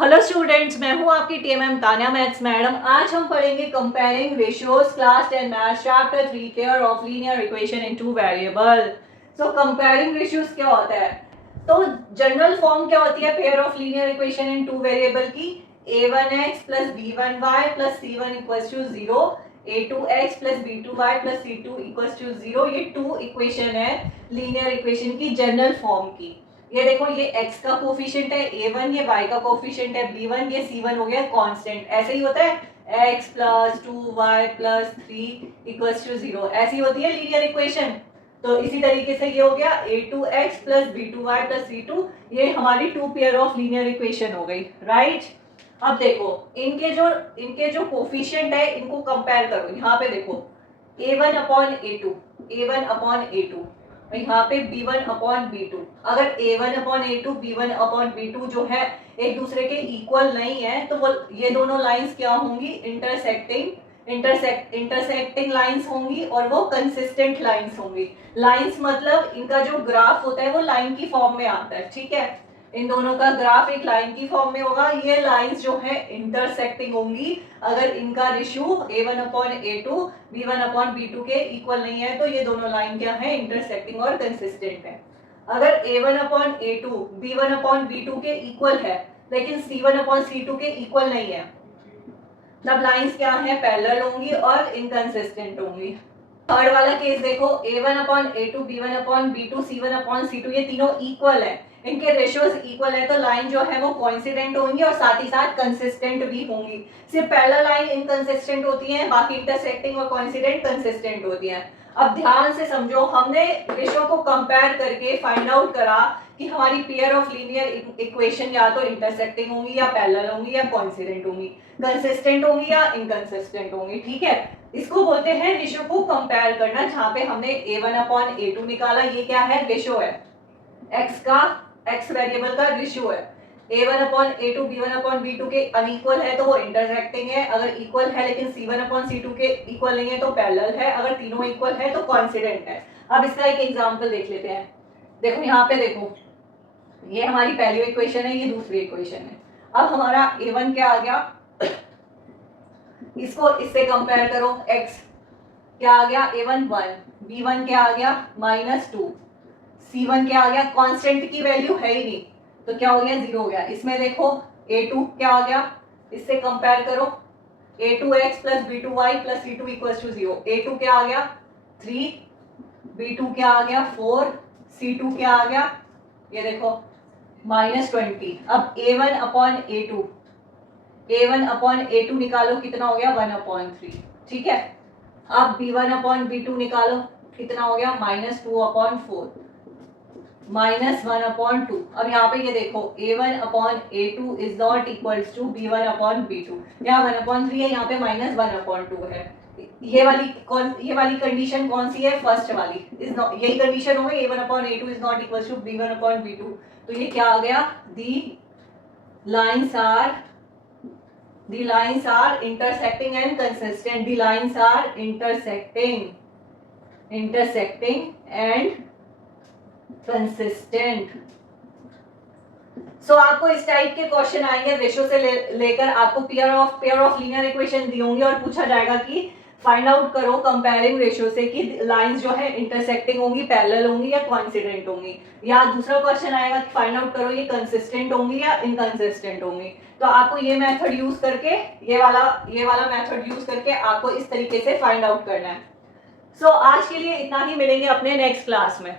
Hello students, मैं हूं आपकी टीएमएम तान्या मैथ्स मैडम। आज हम पढ़ेंगे comparing ratios class 10 maths chapter 3 pair of linear equation in two variable. So comparing ratios क्या होता है? तो जनरल फॉर्म क्या होती है pair of linear equation in two variable की? a1x plus b1y plus c1 equals to 0, a2x plus b2y plus c2 equals to 0। ये two equation है लीनियर इक्वेशन की जनरल फॉर्म की। ये देखो, ये x का कोफिशिएंट है a1, ये y का कोफिशिएंट है b1, ये c1 हो गया कांस्टेंट। ऐसे ही होता है x plus 2y plus 3 equals to 0, ऐसी होती है लीनियर इक्वेशन। तो इसी तरीके से ये हो गया a2x plus b2y plus c2, ये हमारी two pair of linear equation हो गई, राइट। अब देखो, इनके जो कोफिशिएंट है इनको कंपेयर करो। यहाँ पे देखो a1 upon a2, a1 upon a2, यहाँ पे b1 अपॉन b2। अगर a1 upon a2 b1 upon b2 जो है एक दूसरे के इक्वल नहीं है तो वो ये दोनों लाइंस क्या होंगी? इंटरसेक्टिंग लाइंस होंगी और वो कंसिस्टेंट लाइंस होंगी। लाइंस मतलब इनका जो ग्राफ होता है वो लाइन की फॉर्म में आता है, ठीक है। इन दोनों का ग्राफ एक लाइन की फॉर्म में होगा। ये लाइंस जो है इंटरसेक्टिंग होंगी अगर इनका ratio a1 upon a2 b1 upon b2 के इक्वल नहीं है, तो ये दोनों लाइन क्या है? इंटरसेक्टिंग और कंसिस्टेंट है। अगर a1 upon a2 b1 upon b2 के इक्वल है लेकिन c1 अपॉन c2 के इक्वल नहीं है, तब लाइंस क्या है? पैरेलल होंगी और इनकंसिस्टेंट होंगी। थर्ड वाला केस देखो, a1 upon a2 b1 upon b2 c1 upon c2, ये तीनों इक्वल है, इनके रेशियोज इक्वल है, तो लाइन जो है वो कोइंसिडेंट होंगी और साथ ही साथ कंसिस्टेंट भी होंगी। सिर्फ पैरेलल लाइन इनकंसिस्टेंट होती है, बाकी इंटरसेक्टिंग और कोइंसिडेंट कंसिस्टेंट होती है। अब ध्यान से समझो, हमने रेशियो को कंपेयर करके फाइंड आउट करा कि हमारी पेयर ऑफ लीनियर इक्वेशन या तो इंटरसेक्टिंग होंगी या पैरेलल होंगी या कोइंसिडेंट होंगी, कंसिस्टेंट होंगी या इनकंसिस्टेंट होंगी, ठीक है। इसको बोलते हैं रेशियो को कंपेयर करना, जहां पे हमने a1 अपॉन a2 निकाला। ये क्या है? रेशियो है, x वेरिएबल का रेशियो है। a1 upon a2 b1 upon b2 के अनइक्वल है तो वो इंटरसेक्टिंग है, अगर इक्वल है लेकिन c1 अपॉन c2 के इक्वल नहीं है तो पैरेलल है, अगर तीनों इक्वल है तो कोइंसिडेंट है। अब इसका एक एग्जांपल देख लेते हैं। देखो यहाँ पे देखो, ये हमारी पहली इक्वेशन है, ये दूसरी इक्वेशन है। अब हमारा a1 क्या आ गया? इसको इससे कंपेयर करो, x क्या आ गया? a1 1, b1 क्या आ गया? -2, c1 क्या आ गया? कांस्टेंट की वैल्यू है ही नहीं तो क्या हो गया? 0 हो गया। इसमें देखो a2 क्या आ गया? इससे कंपेयर करो, a2x plus b2y plus c2 equals to 0। a2 क्या आ गया? 3, b2 क्या आ गया? 4, c2 क्या आ गया? ये देखो -20। अब a1 upon a2, a1 upon a2 निकालो, कितना हो गया? 1 अपॉन 3, ठीक है। अब b1 अपॉन b2 निकालो, कितना हो गया? -2 अपॉन 4, -1 अपॉन 2। अब यहाँ पे ये देखो a1 upon a2 is not equals to b1 upon b2, यहाँ 1 अपॉन 3 है, यहाँ पे -1 अपॉन 2 है। ये वाली कंडीशन कौन सी है? फर्स्ट वाली। इज नॉट, यही कंडीशन हो गई, a1 upon a2 is not equals to b1 upon b2। तो ये क्या आ गया? दी lines are intersecting and consistent. The lines are intersecting and consistent. आपको इस टाइप के क्वेश्चन आएंगे रेशियो से लेकर आपको पेयर ऑफ लीनियर इक्वेशन दी होंगी और पूछा जाएगा कि फाइंड आउट करो कंपेयरिंग रेशियो से कि लाइंस जो है इंटरसेक्टिंग होंगी, पैरेलल होंगी या कोइंसिडेंट होंगी। या दूसरा क्वेश्चन आएगा कि फाइंड आउट करो ये कंसिस्टेंट होंगी या इनकंसिस्टेंट होंगी। तो आपको ये मेथड यूज करके, ये वाला मेथड यूज करके आपको इस तरीके से फाइंड आउट करना है। आज के लिए इतना ही, मिलेंगे अपने नेक्स्ट क्लास में।